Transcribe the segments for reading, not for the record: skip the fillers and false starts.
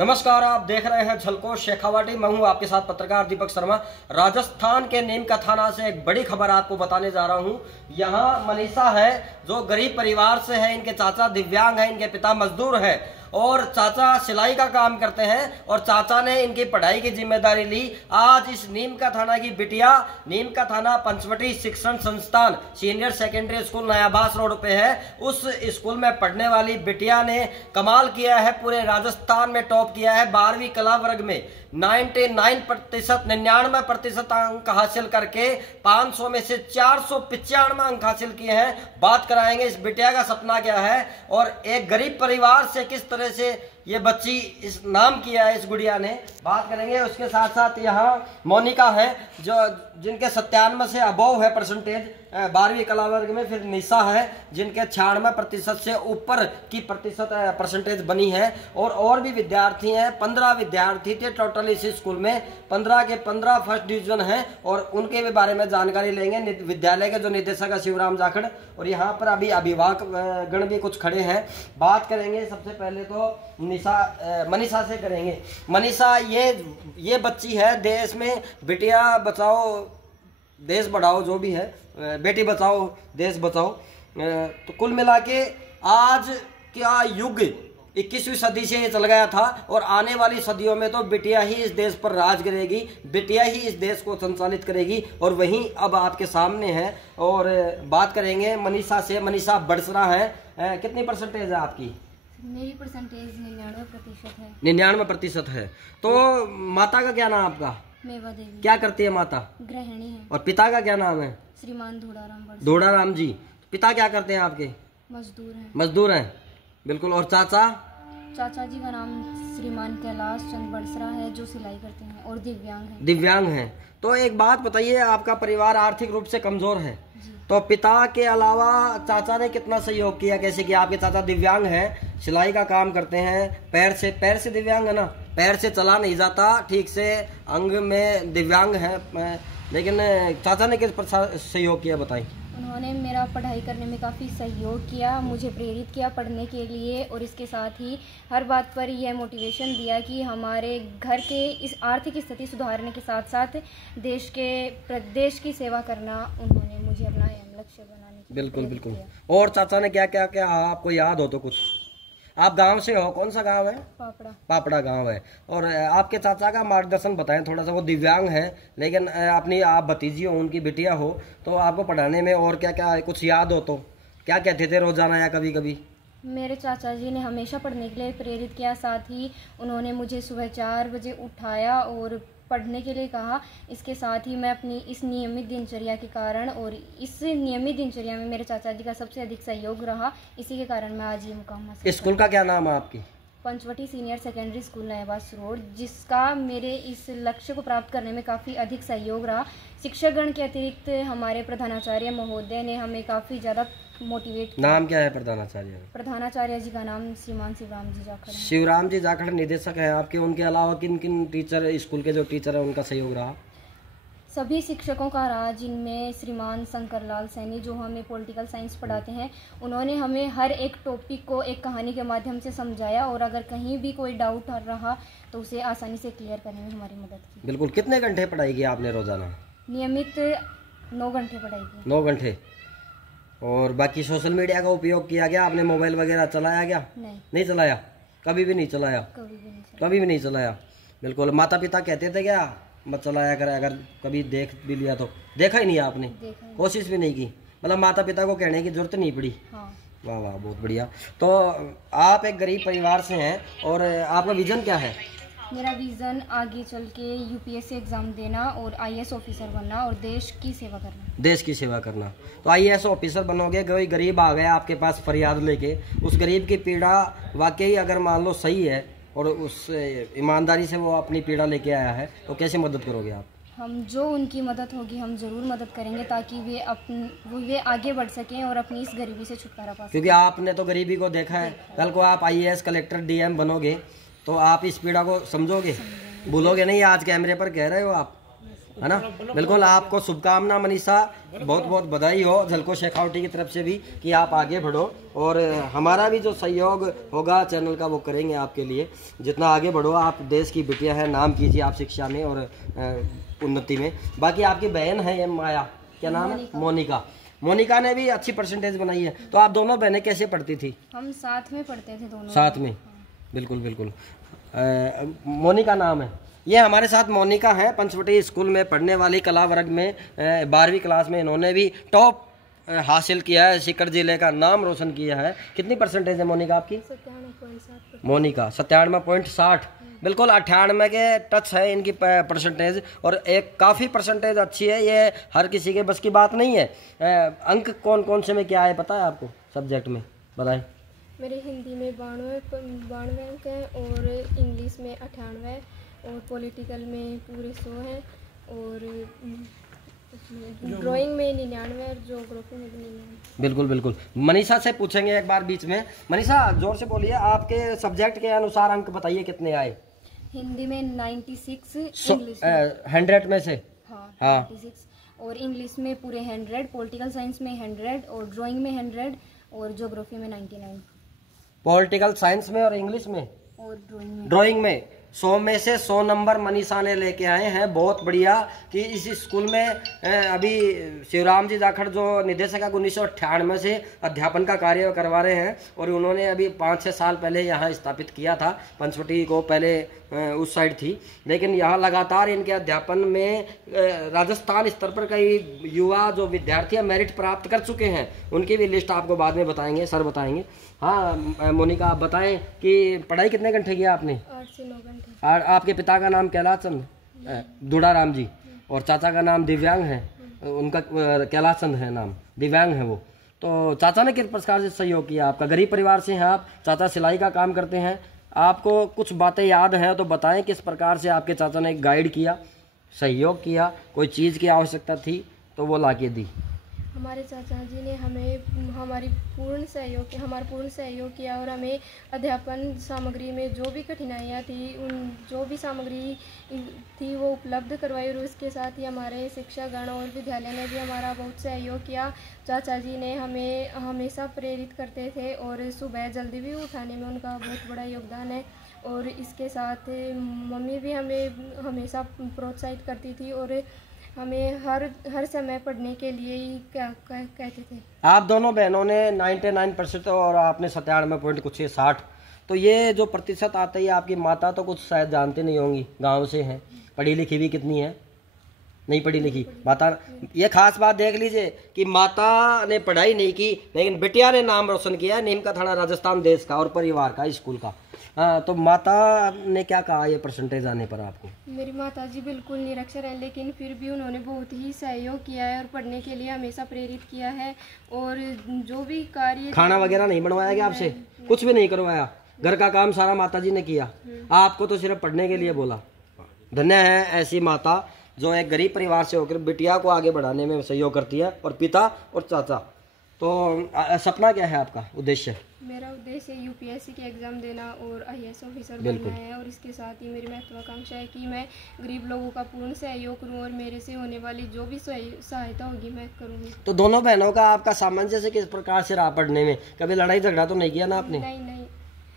नमस्कार, आप देख रहे हैं झलको शेखावाटी। मैं हूं आपके साथ पत्रकार दीपक शर्मा। राजस्थान के नीमका थाना से एक बड़ी खबर आपको बताने जा रहा हूं। यहां मनीषा है जो गरीब परिवार से है। इनके चाचा दिव्यांग है, इनके पिता मजदूर है और चाचा सिलाई का काम करते हैं और चाचा ने इनकी पढ़ाई की जिम्मेदारी ली। आज इस नीमका थाना की बिटिया, नीमका थाना पंचवटी शिक्षण संस्थान senior secondary school Nayabas road पे है, उस स्कूल में पढ़ने वाली बिटिया ने कमाल किया है। पूरे राजस्थान में टॉप किया है। 12वीं कला वर्ग में 99% अंक हासिल करके 500 में से 495 अंक हासिल किए हैं। बात कराएंगे इस बिटिया का सपना क्या है और एक गरीब परिवार से किस तरह से ये बच्ची इस नाम किया है इस गुड़िया ने। बात करेंगे। उसके साथ साथ यहाँ मोनिका है जो जिनके 97 से अबव है परसेंटेज 12वीं कला वर्ग में। फिर निशा है जिनके 96% से ऊपर की परसेंटेज बनी है। और भी विद्यार्थी हैं। 15 विद्यार्थी थे टोटल इस स्कूल में। 15 के 15 फर्स्ट डिवीजन है और उनके भी बारे में जानकारी लेंगे। विद्यालय के जो निदेशक है शिवराम जाखड़ और यहाँ पर अभी अभिभावक गण भी कुछ खड़े हैं। बात करेंगे। सबसे पहले तो मनीषा से करेंगे। मनीषा, ये बच्ची है देश में बिटिया बचाओ देश बढ़ाओ, जो भी है बेटी बचाओ देश बचाओ। तो कुल मिला के आज क्या युग 21वीं सदी से ये चल गया था और आने वाली सदियों में तो बिटिया ही इस देश पर राज करेगी, बिटिया ही इस देश को संचालित करेगी और वहीं अब आपके सामने है। और बात करेंगे मनीषा से। मनीषा बड़सरा है, कितनी परसेंटेज है आपकी? मेरी परसेंटेज 99% है। 99% है। तो माता का क्या नाम आपका? मेवा देवी। क्या करती है माता? गृहिणी है। और पिता का क्या नाम है? श्रीमान धोड़ाराम। धोड़ाराम जी। पिता क्या करते हैं आपके? मजदूर हैं। मजदूर हैं, बिल्कुल। और चाचा? चाचा जी का नाम श्रीमान कैलाश चंद बड़सरा है जो सिलाई करते हैं और दिव्यांग हैं। दिव्यांग हैं। तो एक बात बताइए, आपका परिवार आर्थिक रूप से कमजोर है, तो पिता के अलावा चाचा ने कितना सहयोग किया? कैसे किया? आपके चाचा दिव्यांग हैं, सिलाई का काम करते हैं, पैर से दिव्यांग है ना, पैर से चला नहीं जाता ठीक से, अंग में दिव्यांग है, लेकिन चाचा ने किस प्रकार सहयोग किया बताइए? उन्होंने मेरा पढ़ाई करने में काफ़ी सहयोग किया, मुझे प्रेरित किया पढ़ने के लिए और इसके साथ ही हर बात पर यह मोटिवेशन दिया कि हमारे घर के इस आर्थिक स्थिति सुधारने के साथ साथ देश की सेवा करना उन्होंने मुझे अपना लक्ष्य बनाने की। बिल्कुल। और चाचा ने क्या क्या क्या आपको याद हो तो कुछ? आप गांव से हो, कौन सा गांव है? पापड़ा गांव है। और आपके चाचा का मार्गदर्शन बताएं थोड़ा सा। वो दिव्यांग है लेकिन अपनी आप भतीजी हो, उनकी बिटिया हो, तो आपको पढ़ाने में और क्या क्या कुछ याद हो तो क्या कहते थे रोजाना या कभी कभी? मेरे चाचा जी ने हमेशा पढ़ने के लिए प्रेरित किया। साथ ही उन्होंने मुझे सुबह 4 बजे उठाया और पढ़ने के लिए कहा। इसके साथ ही मैं अपनी इस नियमित दिनचर्या के कारण और इस नियमित दिनचर्या में मेरे चाचा जी का सबसे अधिक सहयोग रहा। इसी के कारण मैं आज ये मुकाम हासिल। स्कूल का क्या नाम है आपकी? Panchavati senior secondary school Nayabas road, जिसका मेरे इस लक्ष्य को प्राप्त करने में काफ़ी अधिक सहयोग रहा। शिक्षकगण के अतिरिक्त हमारे प्रधानाचार्य महोदय ने हमें काफ़ी ज़्यादा मोटिवेट किया। नाम क्या है प्रधानाचार्य? प्रधानाचार्य जी का नाम श्रीमान शिवराम जी जाखड़। शिवराम जी जाखड़ निदेशक हैं आपके। उनके अलावा किन किन टीचर, स्कूल के जो टीचर है उनका सहयोग रहा? सभी शिक्षकों का रहा, जिनमें श्रीमान शंकरलाल सैनी जो हमें पॉलिटिकल साइंस पढ़ाते हैं, उन्होंने हमें हर एक टॉपिक को एक कहानी के माध्यम से समझाया और अगर कहीं भी कोई डाउट रहा तो उसे आसानी से क्लियर करने में हमारी मदद की। बिल्कुल। कितने घंटे पढ़ाई की आपने रोजाना? नियमित 9 घंटे पढ़ाई की। 9 घंटे। और बाकी सोशल मीडिया का उपयोग किया गया? आपने मोबाइल वगैरह चलाया क्या? नहीं चलाया? कभी भी नहीं चलाया? कभी भी नहीं चलाया। बिल्कुल। माता पिता कहते थे क्या मत चलाया कर, अगर कभी देख भी लिया तो? देखा ही नहीं आपने? कोशिश भी नहीं की? मतलब माता पिता को कहने की जरूरत नहीं पड़ी? हाँ। वाह वाह, बहुत बढ़िया। तो आप एक गरीब परिवार से हैं और आपका विजन क्या है? मेरा विज़न आगे चल के यूपीएससी एग्ज़ाम देना और आईएएस ऑफिसर बनना और देश की सेवा करना। देश की सेवा करना। तो आईएएस ऑफिसर बनोगे, कोई गरीब आ गया आपके पास फरियाद लेके, उस गरीब की पीड़ा वाकई अगर मान लो सही है और उस ईमानदारी से वो अपनी पीड़ा लेके आया है, तो कैसे मदद करोगे आप? हम जो उनकी मदद होगी हम ज़रूर मदद करेंगे ताकि वे आगे बढ़ सकें और अपनी इस गरीबी से छुटकारा पा सकें। क्योंकि आपने तो गरीबी को देखा है। कल को आप आईएएस, कलेक्टर, डीएम बनोगे तो आप इस पीड़ा को समझोगे, भूलोगे नहीं। आज कैमरे पर कह रहे हो आप, है ना। बिल्कुल आपको शुभकामना मनीषा, बहुत बहुत बधाई हो झलको शेखावटी की तरफ से भी कि आप आगे बढ़ो, और हमारा भी जो सहयोग होगा चैनल का वो करेंगे आपके लिए। जितना आगे बढ़ो, आप देश की बिटिया है, नाम कीजिए आप शिक्षा में और उन्नति में। बाकी आपकी बहन है ये माया, क्या नाम है, मोनिका। मोनिका ने भी अच्छी परसेंटेज बनाई है। तो आप दोनों बहनें कैसे पढ़ती थी? हम साथ में पढ़ते थे दोनों। साथ में? बिल्कुल बिल्कुल। मोनिका नाम है। ये हमारे साथ मोनिका है, पंचवटी स्कूल में पढ़ने वाली, कला वर्ग में 12वीं क्लास में इन्होंने भी टॉप हासिल किया है, सीकर जिले का नाम रोशन किया है। कितनी परसेंटेज है मोनिका आपकी? 97.7। मोनिका 97.60। बिल्कुल 98 के टच है इनकी परसेंटेज, और एक काफ़ी परसेंटेज अच्छी है। ये हर किसी के बस की बात नहीं है। अंक कौन कौन से में क्या है पता है आपको सब्जेक्ट में? बताएं। मेरे हिंदी में 92 अंक हैं, और इंग्लिश में 98, और पॉलिटिकल में पूरे 100 हैं, और ड्राइंग में 99, और ज्योग्राफी में भी 99। बिल्कुल बिल्कुल। मनीषा से पूछेंगे एक बार बीच में। मनीषा जोर से बोलिए, आपके सब्जेक्ट के अनुसार अंक बताइए कितने आए? हिंदी में 96, इंग्लिश 100 में से? हाँ 96, और इंग्लिश में पूरे 100, पॉलिटिकल साइंस में 100, और ड्राइंग में 100, और ज्योग्राफी में 99। पॉलिटिकल साइंस में और इंग्लिश में और ड्राइंग में 100 में से 100 नंबर मनीषा ने लेके आए हैं। बहुत बढ़िया कि इस स्कूल में अभी शिवराम जी जाखड़ जो निदेशक 1998 से अध्यापन का कार्य करवा रहे हैं, और उन्होंने अभी 5-6 साल पहले यहाँ स्थापित किया था। पंचवटी को पहले उस साइड थी, लेकिन यहाँ लगातार इनके अध्यापन में राजस्थान स्तर पर कई युवा जो विद्यार्थी मेरिट प्राप्त कर चुके हैं, उनकी भी लिस्ट आपको बाद में बताएंगे, सर बताएंगे। हाँ मोनिका, आप बताएं कि पढ़ाई कितने घंटे की आपने? 8 से 9 घंटे। और आपके पिता का नाम कैलाश चंद दुड़ाराम जी, और चाचा का नाम दिव्यांग है, उनका कैलाश चंद है नाम, दिव्यांग है वो। तो चाचा ने किस प्रकार से सहयोग किया आपका? गरीब परिवार से हैं आप, चाचा सिलाई का काम करते हैं। आपको कुछ बातें याद हैं तो बताएं किस प्रकार से आपके चाचा ने गाइड किया, सहयोग किया, कोई चीज़ की आवश्यकता थी तो वो ला के दी? हमारे चाचा जी ने हमारा पूर्ण सहयोग किया, और हमें अध्यापन सामग्री में जो भी कठिनाइयाँ थी, जो भी सामग्री थी वो उपलब्ध करवाई, और उसके साथ ही हमारे शिक्षागण और विद्यालय ने भी हमारा बहुत सहयोग किया। चाचा जी ने हमें हमेशा प्रेरित करते थे, और सुबह जल्दी भी उठाने में उनका बहुत बड़ा योगदान है। और इसके साथ मम्मी भी हमें हमेशा प्रोत्साहित करती थी, और हमें हर समय पढ़ने के लिए ही कहते थे। आप दोनों बहनों ने 99% और आपने 97.60। तो ये जो प्रतिशत आता है, आपकी माता तो कुछ शायद जानते नहीं होंगी, गांव से हैं, पढ़ी लिखी भी कितनी है? नहीं पढ़ी लिखी माता। ये खास बात देख लीजिए कि माता ने पढ़ाई नहीं की, लेकिन बिटिया ने नाम रोशन किया, नीम का थाना राजस्थान देश का और परिवार का, स्कूल का। हाँ, तो माता ने क्या कहा ये परसेंटेज आने पर आपको? मेरी माता जी बिल्कुल निरक्षर है, लेकिन फिर भी उन्होंने बहुत ही सहयोग किया है, और पढ़ने के लिए हमेशा प्रेरित किया है। और जो भी कार्य, खाना वगैरह नहीं बनवाया गया आपसे? कुछ भी नहीं करवाया? घर का काम सारा माता जी ने किया, आपको तो सिर्फ पढ़ने के लिए बोला। धन्य है ऐसी माता जो एक गरीब परिवार से होकर बिटिया को आगे बढ़ाने में सहयोग करती है, और पिता और चाचा। तो सपना क्या है आपका, उद्देश्य? मेरा उद्देश्य यूपीएससी की एग्ज़ाम देना और आईएएस ऑफिसर बनना है, और इसके साथ ही मेरी महत्वाकांक्षा है कि मैं गरीब लोगों का पूर्ण सहयोग करूं, और मेरे से होने वाली जो भी सहायता होगी मैं करूंगी। तो दोनों बहनों का आपका सामंजस्य किस प्रकार से रहा पढ़ने में? कभी लड़ाई झगड़ा तो नहीं किया ना आपने? नहीं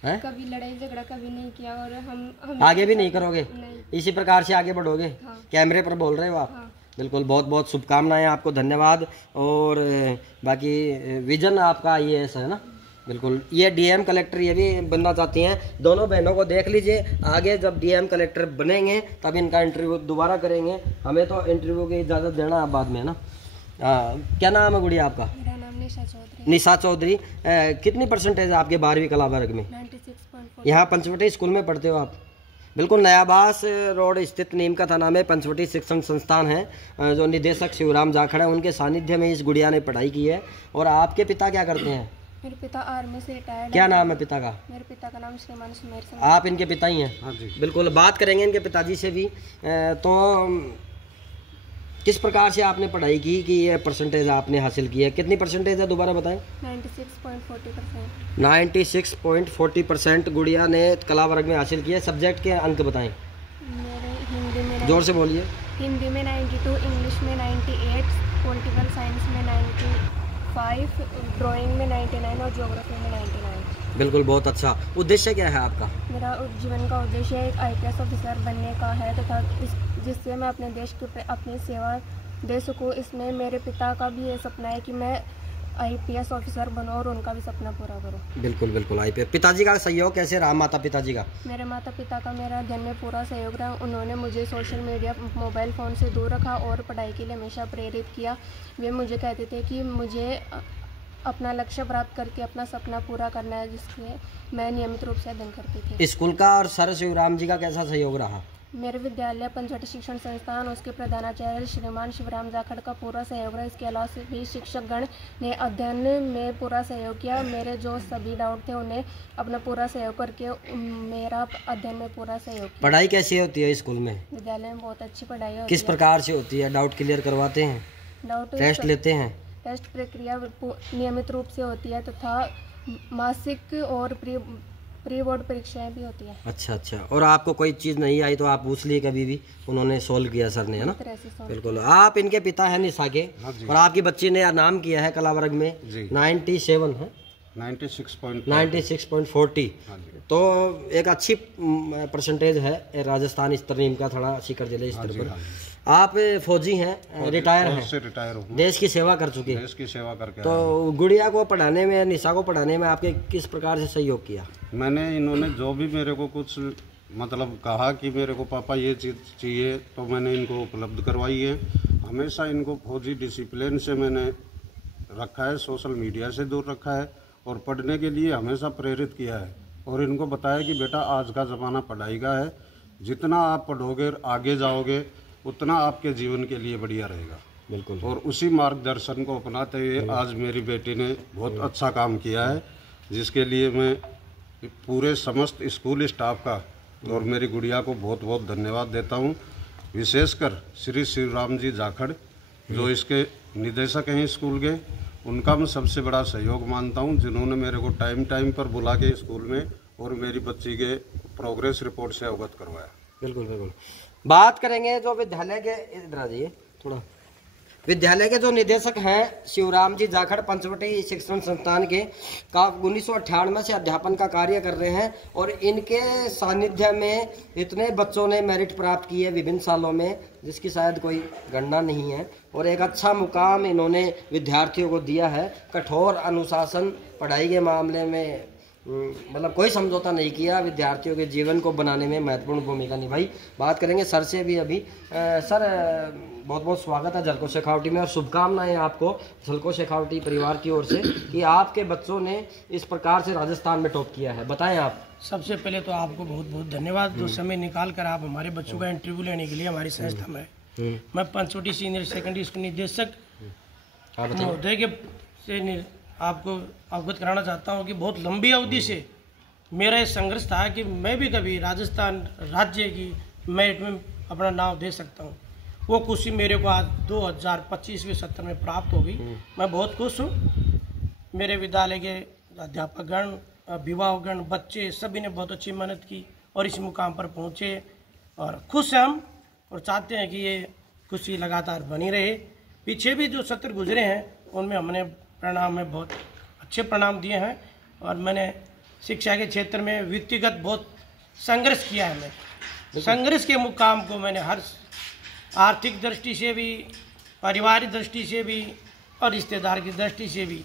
है? कभी लड़ाई झगड़ा कभी नहीं किया, और हम आगे भी नहीं करोगे? नहीं। इसी प्रकार से आगे बढ़ोगे? हाँ। कैमरे पर बोल रहे हो आप? हाँ। बिल्कुल, बहुत बहुत शुभकामनाएं आपको, धन्यवाद। और बाकी विजन आपका IAS है ना? बिल्कुल, ये DM कलेक्टर ये भी बनना चाहती हैं। दोनों बहनों को देख लीजिए, आगे जब DM कलेक्टर बनेंगे तब इनका इंटरव्यू दोबारा करेंगे। हमें तो इंटरव्यू की इजाज़त देना है बाद में ना। क्या नाम है गुड़िया आपका? मेरा नाम निशा चौधरी। निशा चौधरी। कितनी परसेंटेज है आपके 12वीं कला वर्ग में? 96.4। यहाँ पंचवटी स्कूल में पढ़ते हो आप? बिल्कुल, नयाबास रोड स्थित नीम का थाना में पंचवटी शिक्षण संस्थान है, जो निदेशक शिवराम जाखड़ है, उनके सानिध्य में इस गुड़िया ने पढ़ाई की है। और आपके पिता क्या करते हैं? मेरे पिता आर्मी से रिटायर्ड। क्या नाम है पिता का? मेरे पिता का नाम श्रीमान सुमेर। आप इनके पिता ही हैं? हाँ जी। बिल्कुल, बात करेंगे इनके पिताजी से भी। तो किस प्रकार से आपने पढ़ाई की कि ये परसेंटेज आपने हासिल की है? कितनी परसेंटेज है दोबारा बताएं? 96.40%। 96.40% गुड़िया ने कला वर्ग में हासिल किया है। सब्जेक्ट के अंक बताएं। मेरे हिंदी में जोर से बोलिए। हिंदी में 92, इंग्लिश में 98, पॉलिटिकल साइंस में 95, ड्राइंग में 99 और ज्योग्राफी में 99। बिल्कुल, बहुत अच्छा। उद्देश्य क्या है आपका? मेरा जीवन का उद्देश्य एक IPS ऑफिसर बनने का है तथा जिससे मैं अपने देश के अपनी सेवा दे सकूँ। इसमें मेरे पिता का भी ये सपना है कि मैं IPS ऑफिसर बनूं और उनका भी सपना पूरा करूं। बिल्कुल बिल्कुल। IPS। पिताजी का सहयोग कैसे रहा? माता पिताजी का? मेरे माता पिता का मेरा अध्ययन में पूरा सहयोग रहा। उन्होंने मुझे सोशल मीडिया, मोबाइल फ़ोन से दूर रखा और पढ़ाई के लिए हमेशा प्रेरित किया। वे मुझे कहते थे कि मुझे अपना लक्ष्य प्राप्त करके अपना सपना पूरा करना है, जिसके मैं नियमित रूप से अध्ययन करती थी। स्कूल का और सर शिवराम जी का कैसा सहयोग रहा? मेरे विद्यालय पंचवटी शिक्षण संस्थान, उसके प्रधानाचार्य श्रीमान शिवराम जाखड़ का पूरा सहयोग रहा। इसके अलावा भी शिक्षकगण ने अध्ययन में पूरा सहयोग किया। मेरे जो सभी डाउट थे उन्हें अपना पूरा सहयोग करके मेरा अध्ययन में पूरा सहयोग किया। पढ़ाई कैसी होती है स्कूल में? विद्यालय में बहुत अच्छी पढ़ाई होती है। किस प्रकार से होती है? डाउट क्लियर करवाते हैं? डाउट टेस्ट लेते हैं? टेस्ट प्रक्रिया नियमित रूप से होती है तथा मासिक और प्री बोर्ड परीक्षाएं भी होती है। अच्छा अच्छा। और आपको कोई चीज़ नहीं आई तो आप पूछ लिए कभी भी, उन्होंने सोल्व किया सर ने, है ना? बिल्कुल। आप इनके पिता हैं निशा के। और आपकी बच्ची ने नाम किया है कला वर्ग में 97 है, 96.40। तो एक अच्छी परसेंटेज है राजस्थान स्तर नीम का, थोड़ा सीकर जिले स्तर पर। आप फौजी हैं, रिटायर हैं? रिटायर हूँ। देश की सेवा कर चुके हैं? देश की सेवा करके। तो गुड़िया को पढ़ाने में, निशा को पढ़ाने में आपके किस प्रकार से सहयोग किया? मैंने, इन्होंने जो भी मेरे को कुछ मतलब कहा कि मेरे को पापा ये चीज़ चाहिए, तो मैंने इनको उपलब्ध करवाई है। हमेशा इनको फौजी डिसिप्लिन से मैंने रखा है, सोशल मीडिया से दूर रखा है और पढ़ने के लिए हमेशा प्रेरित किया है। और इनको बताया कि बेटा आज का ज़माना पढ़ाई का है, जितना आप पढ़ोगे आगे जाओगे उतना आपके जीवन के लिए बढ़िया रहेगा। बिल्कुल। और उसी मार्गदर्शन को अपनाते हुए आज मेरी बेटी ने बहुत अच्छा काम किया है, जिसके लिए मैं पूरे समस्त स्कूल स्टाफ का और मेरी गुड़िया को बहुत बहुत धन्यवाद देता हूँ। विशेषकर श्री शिवराम जी जाखड़ जो इसके निदेशक हैं स्कूल के, उनका मैं सबसे बड़ा सहयोग मानता हूँ, जिन्होंने मेरे को टाइम टाइम पर बुला के स्कूल में और मेरी बच्ची के प्रोग्रेस रिपोर्ट से अवगत करवाया। बिल्कुल बिल्कुल। बात करेंगे जो विद्यालय के, इधर आ जाइए थोड़ा, विद्यालय के जो निदेशक हैं शिवराम जी जाखड़ पंचवटी शिक्षण संस्थान के का 1998 से अध्यापन का कार्य कर रहे हैं। और इनके सानिध्य में इतने बच्चों ने मेरिट प्राप्त किए विभिन्न सालों में, जिसकी शायद कोई गणना नहीं है। और एक अच्छा मुकाम इन्होंने विद्यार्थियों को दिया है। कठोर अनुशासन, पढ़ाई के मामले में मतलब कोई समझौता नहीं किया, विद्यार्थियों के जीवन को बनाने में महत्वपूर्ण भूमिका निभाई। बात करेंगे सर से भी अभी। सर बहुत बहुत स्वागत है झलको शेखावटी में और शुभकामनाएं आपको झलको शेखावटी परिवार की ओर से कि आपके बच्चों ने इस प्रकार से राजस्थान में टॉप किया है। बताएं आप। सबसे पहले तो आपको बहुत बहुत धन्यवाद, जो समय निकाल कर आप हमारे बच्चों का इंटरव्यू लेने के लिए हमारी संस्था में। मैं पंचवटी सीनियर सेकेंडरी स्कूल निदेशक महोदय के से आपको अवगत कराना चाहता हूँ कि बहुत लंबी अवधि से मेरा ये संघर्ष था कि मैं भी कभी राजस्थान राज्य की मेरिट में अपना नाम दे सकता हूँ। वो खुशी मेरे को आज 2025वें सत्र में प्राप्त हो गई। मैं बहुत खुश हूँ। मेरे विद्यालय के अध्यापकगण, अभिभावकगण, बच्चे सभी ने बहुत अच्छी मेहनत की और इस मुकाम पर पहुँचे और खुश हैं हम और चाहते हैं कि ये खुशी लगातार बनी रहे। पीछे भी जो सत्र गुजरे हैं उनमें हमने परिणाम में बहुत अच्छे परिणाम दिए हैं और मैंने शिक्षा के क्षेत्र में व्यक्तिगत बहुत संघर्ष किया है। मैं संघर्ष के मुकाम को मैंने हर आर्थिक दृष्टि से भी, पारिवारिक दृष्टि से भी और रिश्तेदार की दृष्टि से भी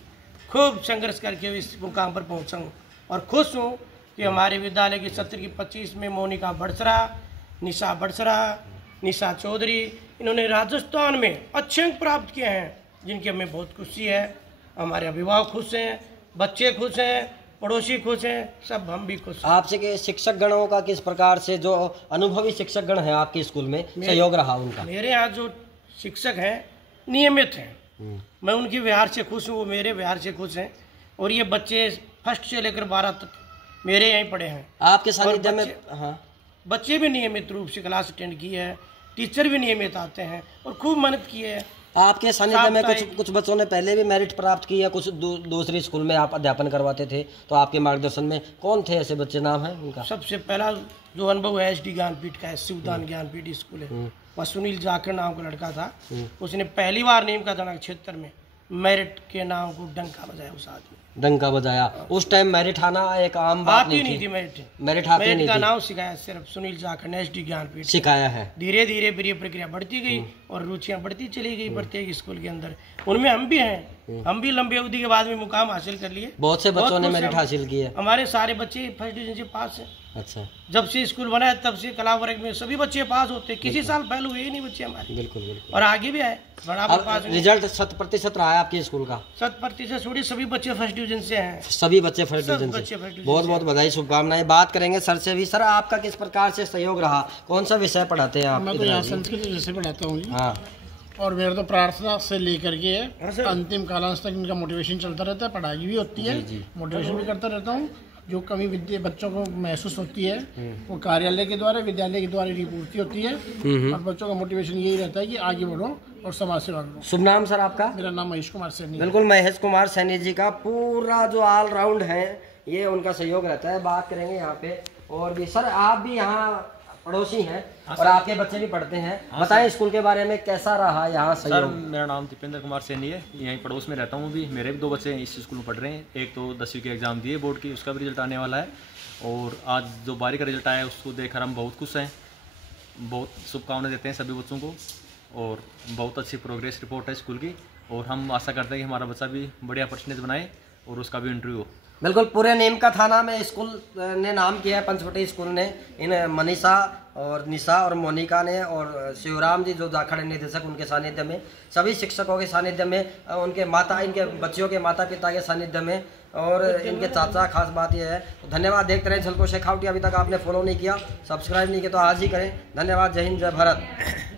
खूब संघर्ष करके इस मुकाम पर पहुंचा हूँ और खुश हूँ कि हमारे विद्यालय के सत्र की 25 में मोनिका बड़सरा, निशा बड़सरा, निशा चौधरी, इन्होंने राजस्थान में अच्छे अंक प्राप्त किए हैं, जिनकी हमें बहुत खुशी है। हमारे अभिभावक खुश हैं, बच्चे खुश हैं, पड़ोसी खुश हैं, सब हम भी खुश हैं। आपसे के शिक्षक गणों का किस प्रकार से, जो अनुभवी शिक्षक गण हैं आपके स्कूल में, सहयोग रहा उनका? मेरे यहाँ जो शिक्षक हैं नियमित हैं, मैं उनके व्यवहार से खुश हूँ, वो मेरे व्यवहार से खुश हैं। और ये बच्चे फर्स्ट से लेकर 12 तक मेरे यहीं पढ़े हैं। आपके सानिध्य में? हाँ, बच्चे भी नियमित रूप से क्लास अटेंड की है, टीचर भी नियमित आते हैं और खूब मेहनत की है। आपके सानिध्य में कुछ बच्चों ने पहले भी मेरिट प्राप्त किया, कुछ दूसरी स्कूल में आप अध्यापन करवाते थे, तो आपके मार्गदर्शन में कौन थे ऐसे बच्चे, नाम है उनका? सबसे पहला जो अनुभव है SD ज्ञानपीठ का है, शिवदान ज्ञानपीठ स्कूल है, वह सुनील जाखड़ नाम का लड़का था। उसने पहली बार नीम का थाना क्षेत्र में मेरिट के नाम को डंका बजाया। उस आदमी डंका बजाया। उस टाइम मेरिट आना एक आम बात आती नहीं थी। मेरिट आती नहीं का थी। नाम सिखाया सिर्फ सुनील जाखड़ ने SD ज्ञानपीठ सिखाया है। धीरे धीरे फिर ये प्रक्रिया बढ़ती गई और रुचियां बढ़ती चली गई प्रत्येक स्कूल के अंदर। उनमें हम भी हैं, हम भी लंबी अवधि के बाद में मुकाम हासिल कर लिए। बहुत से बच्चों ने मेरिट हासिल किया। हमारे सारे बच्चे फर्स्ट डिवीजन से पास हैं। अच्छा, जब से स्कूल बना है तब से कला वर्ग में सभी बच्चे पास होते हैं। किसी साल पहले हुए ही नहीं बच्चे हमारे। बिल्कुल बिल्कुल। और आगे भी आए बराबर पास। रिजल्ट 100% रहा है आपके स्कूल का? 100% छोड़ी, सभी बच्चे फर्स्ट डिवीजन से हैं। सभी बच्चे फर्स्ट डिवीजन से। बहुत बहुत बधाई, शुभकामनाएं। बात करेंगे सर से भी। सर, आपका किस प्रकार से सहयोग रहा? कौन सा विषय पढ़ाते हैं आप? मैं तो यहाँ संस्कृत विषय पढ़ाता हूँ जी। हाँ। और मेरा तो प्रार्थना से लेकर के अंतिम कालांश तक इनका मोटिवेशन चलता रहता है। पढ़ाई भी होती है, मोटिवेशन भी करता रहता हूँ। जो कमी विद्या बच्चों को महसूस होती है वो कार्यालय के द्वारा, विद्यालय के द्वारा की पूर्ति होती है। और बच्चों का मोटिवेशन यही रहता है कि आगे बढ़ो और समाज सेवा करो। शुभ नाम सर आपका? मेरा नाम महेश कुमार सैनी। बिल्कुल, महेश कुमार सैनी जी का पूरा जो ऑलराउंड है ये उनका सहयोग रहता है। बात करेंगे यहाँ पे और भी। सर, आप भी यहाँ पड़ोसी हैं और आपके बच्चे भी पढ़ते हैं। बताएं स्कूल के बारे में, कैसा रहा यहाँ सहयोग? सर, मेरा नाम दीपेंद्र कुमार सैनी है, यहीं पड़ोस में रहता हूँ भी। मेरे भी 2 बच्चे इस स्कूल में पढ़ रहे हैं। एक तो 10वीं के एग्ज़ाम दिए बोर्ड की, उसका भी रिजल्ट आने वाला है। और आज जो 12वीं का रिजल्ट आया है उसको देखकर हम बहुत खुश हैं। बहुत शुभकामनाएं देते हैं सभी बच्चों को और बहुत अच्छी प्रोग्रेस रिपोर्ट है स्कूल की। और हम आशा करते हैं कि हमारा बच्चा भी बढ़िया परसेंटेज बनाए और उसका भी इंटरव्यू हो। बिल्कुल, पूरे नीम का थाना में स्कूल ने नाम किया है, पंचवटी स्कूल ने। इन मनीषा और निशा और मोनिका ने और शिवराम जी जो जाखड़ निदेशक, उनके सानिध्य में, सभी शिक्षकों के सानिध्य में, उनके माता, इनके बच्चियों के माता पिता के सानिध्य में और इनके चाचा। खास बात यह है, तो धन्यवाद। देखते रहे झलको शेखावटी। अभी तक आपने फॉलो नहीं किया, सब्सक्राइब नहीं किया तो आज ही करें। धन्यवाद। जय हिंद, जय भारत।